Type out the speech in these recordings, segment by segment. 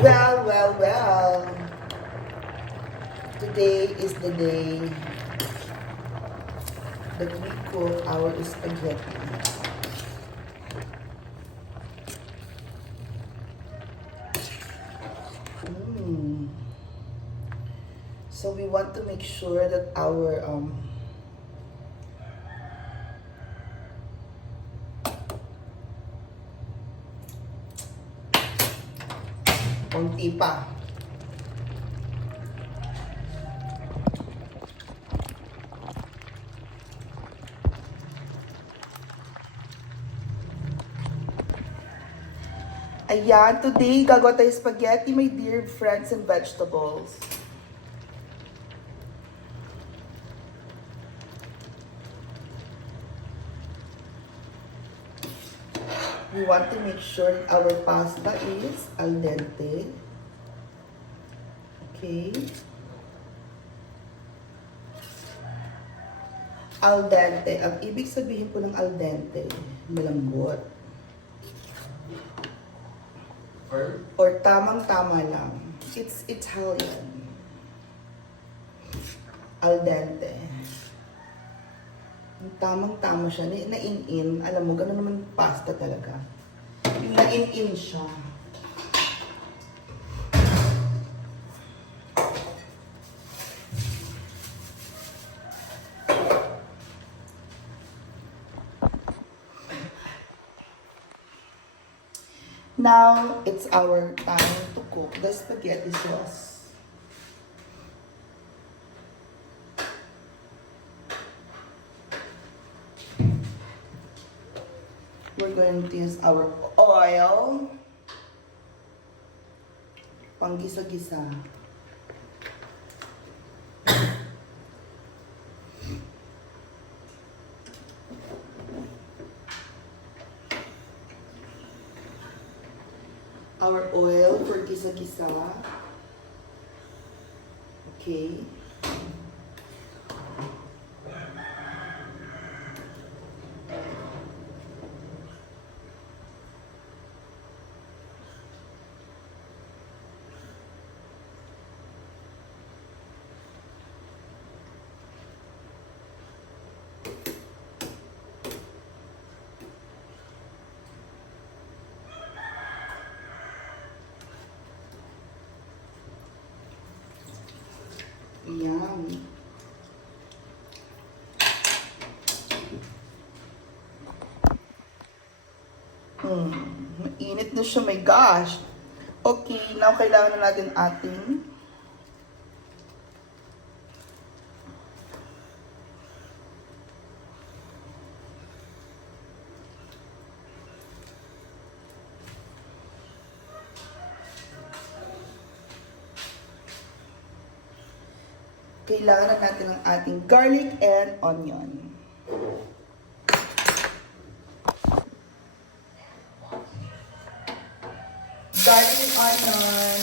Well. Today is the day that we cook our spaghetti. So we want to make sure that our konti pa. Ayan, today gagawa tayo spaghetti, my dear friends, and vegetables. We want to make sure that our pasta is al dente. Okay. Al dente. Ang ibig sabihin po ng al dente, malambot. Or tamang-tama lang. It's Italian. Al dente. Tamang-tama siya. Na-in-in. Alam mo, gano'n naman pasta talaga. Yung na-in-in siya. Now, it's our time to cook the spaghetti sauce. We're going to use our oil. Panggisa-gisa. Our oil for gisa-gisa. Okay. Yum. Mainit na siya, my gosh. Okay, now kailangan na natin ating kailangan natin ng ating garlic and onion. Garlic and onion.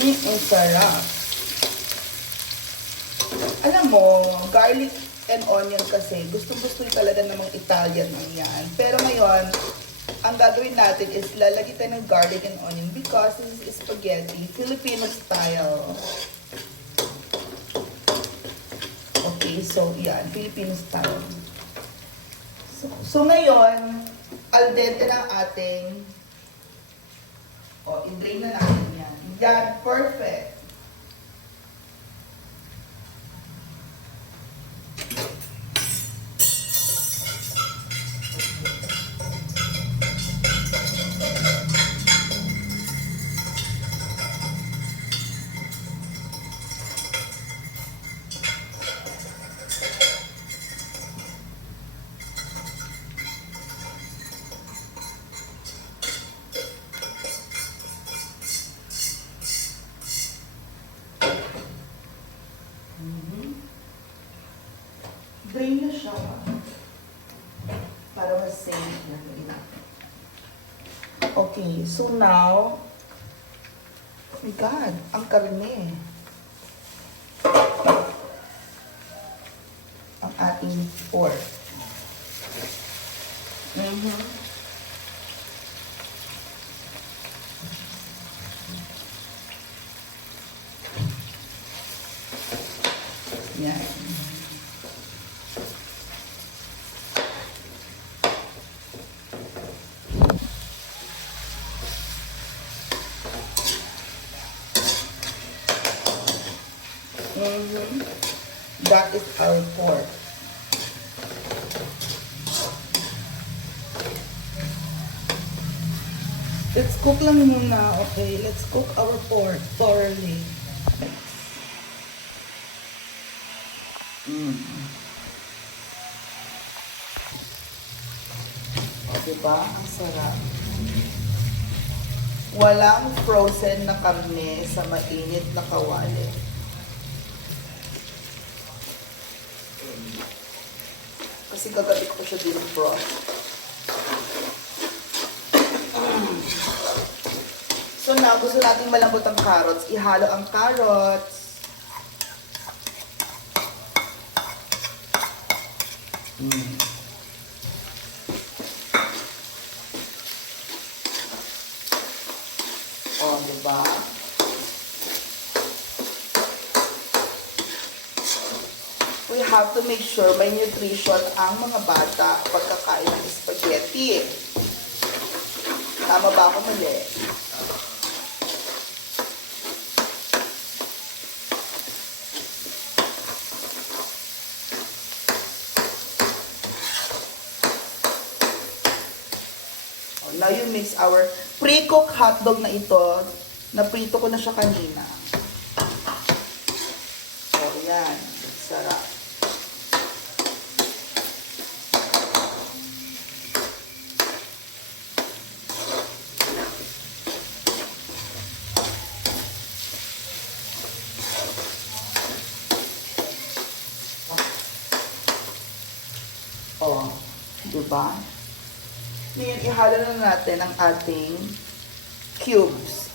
Ang sarap. Alam mo, garlic and onion kasi gusto-gusto talaga namang Italian lang yan. Pero ngayon, ang gagawin natin is lalagyan tayo ng garlic and onion because this is spaghetti, Filipino style. Okay, so yan, Filipino style. So ngayon, al dente na ating, i-drain na natin yan. Yan, perfect. Drain na siya para mas safe na natin. Okay, so now, oh my God, ang karne. Ang ating pork. Mhm. That is our pork. Let's cook lang muna, okay? Let's cook our pork thoroughly. O, diba? Ang sarap. Walang frozen na karne sa mainit na kawali. Kasi kagabi ko siya din broth. So now, gusto natin malambot ang carrots. Ihalo ang carrots. O, diba? We have to make sure may nutrition ang mga bata pagkakain ng spaghetti. Tama ba ako mali? Now you mix our pre-cooked hotdog na ito. Naprito ko na siya kanina. So, yan. Sarap. Oh, diba? Ngayon, ihalo na natin ang ating cubes.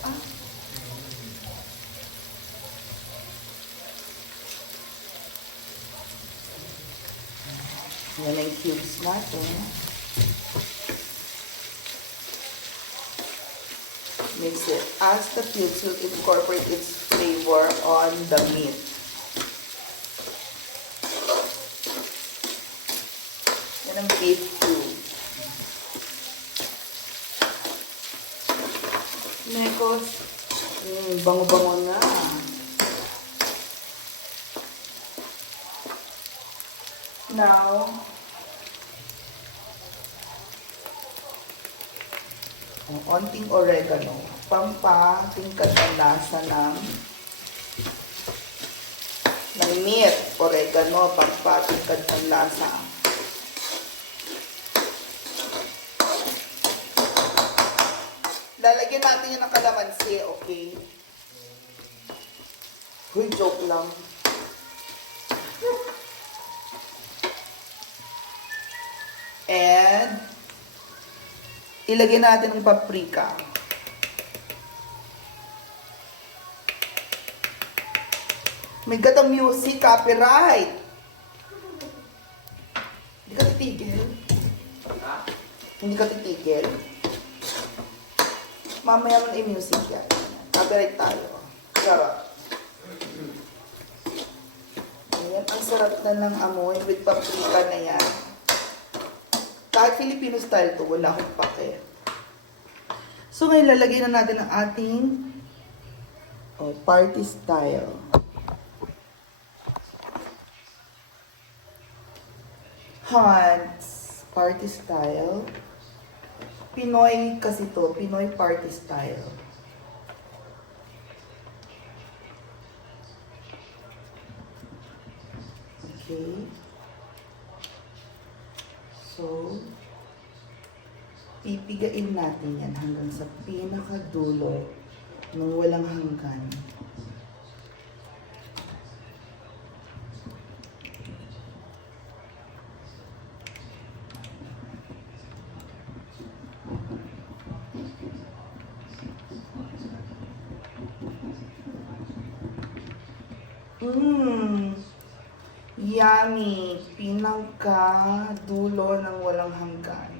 Yan ang cubes natin. Mix it. As the cubes will incorporate its flavor on the meat. Yan ang beef cube. Nekos, bango-bango na. Now, onting oregano. Pampatingkad ang lasa ng meat. Oregano, pampatingkad ang lasa. Lalagyan natin yun ng kalamansi, okay? Uy, joke lang. And, ilagay natin ng paprika. May gatang music, copyright. Hindi ka titigil? Hindi ka titigil? Mamaya mo na i-music yan. Copyright tayo. Sarap. Ayan, ang sarap na ng amoy with paprika na yan. Kahit Filipino style to, wala akong pake. So ngayon, lalagay na natin ang ating party style. Hans, party style. Pinoy kasi to, Pinoy party style. Okay. So, pipigain natin yan hanggang sa pinakadulo ng walang hanggan. Yummy! Pinangka dulo ng walang hanggan.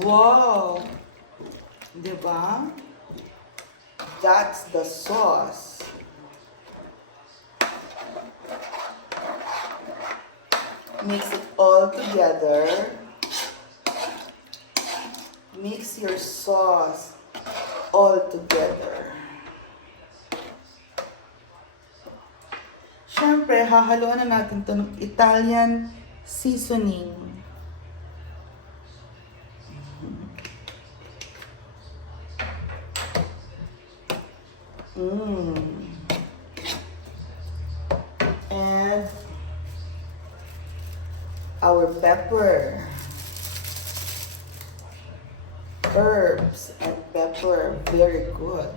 Wow! Diba? That's the sauce. Mix it all together. Mix your sauce all together. syempre, hahaluan na natin to ng Italian seasoning. And our pepper. Herbs and pepper, very good.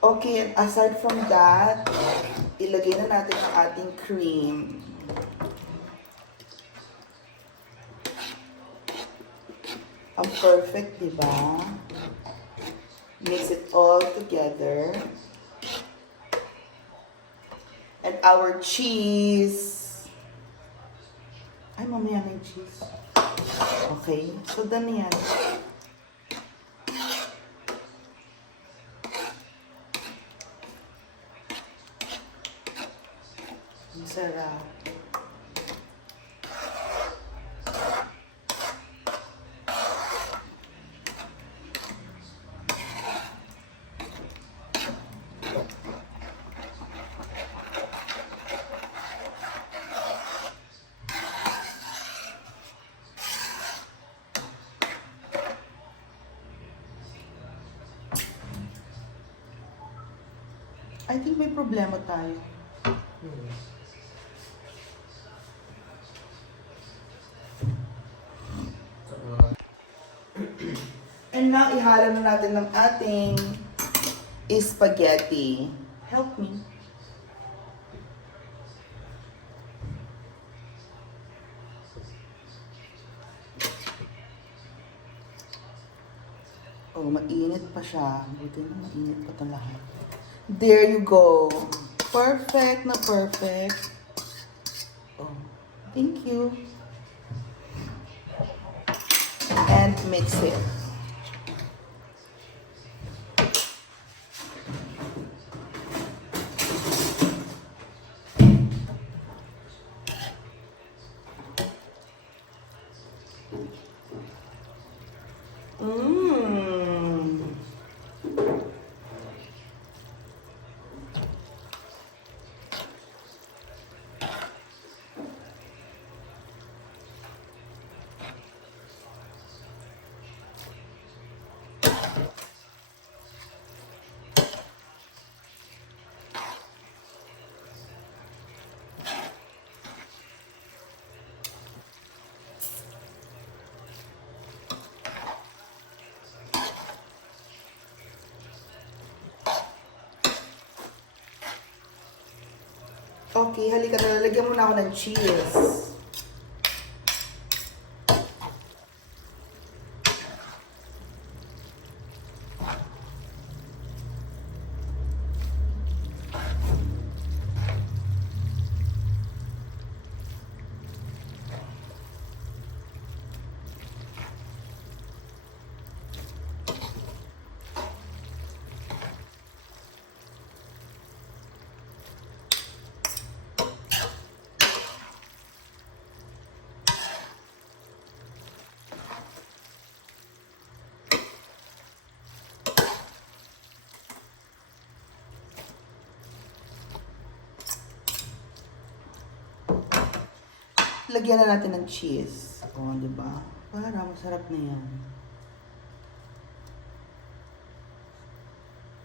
Okay, and aside from that, ilagay na natin ang ating cream. Ang perfect, di ba? Mix it all together. And our cheese. Ay, mamaya na yung cheese. Okay, so dami yan. Ang sarap. I think may problema tayo. And now, ihala na natin ng ating spaghetti. Help me. Oh, mainit pa siya. Buti na mainit pa ito lahat. There you go. Perfect na perfect. Oh, thank you. And mix it. Okay, halika na. Lalagyan muna ako ng cheese. Lagyan na natin ng cheese. O, di ba? Para masarap na yan.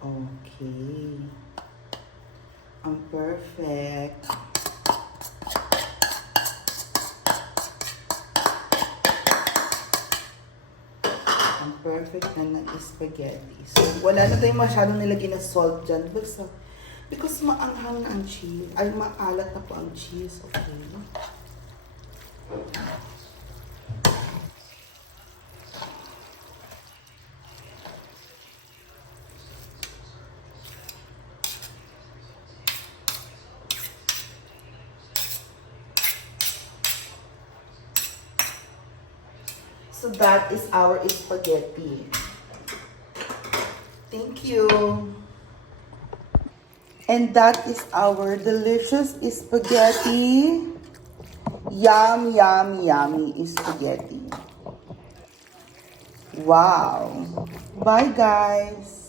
Okay. Ang perfect. Ang perfect na ng spaghetti. So, wala na tayong masyadong nilagyan ng salt dyan. Basta, because maanghang na ang cheese. Ay, maalat na po ang cheese. Okay. So that is our spaghetti. Thank you. And that is our delicious spaghetti. Yum, yum, yummy spaghetti. Wow! Bye guys!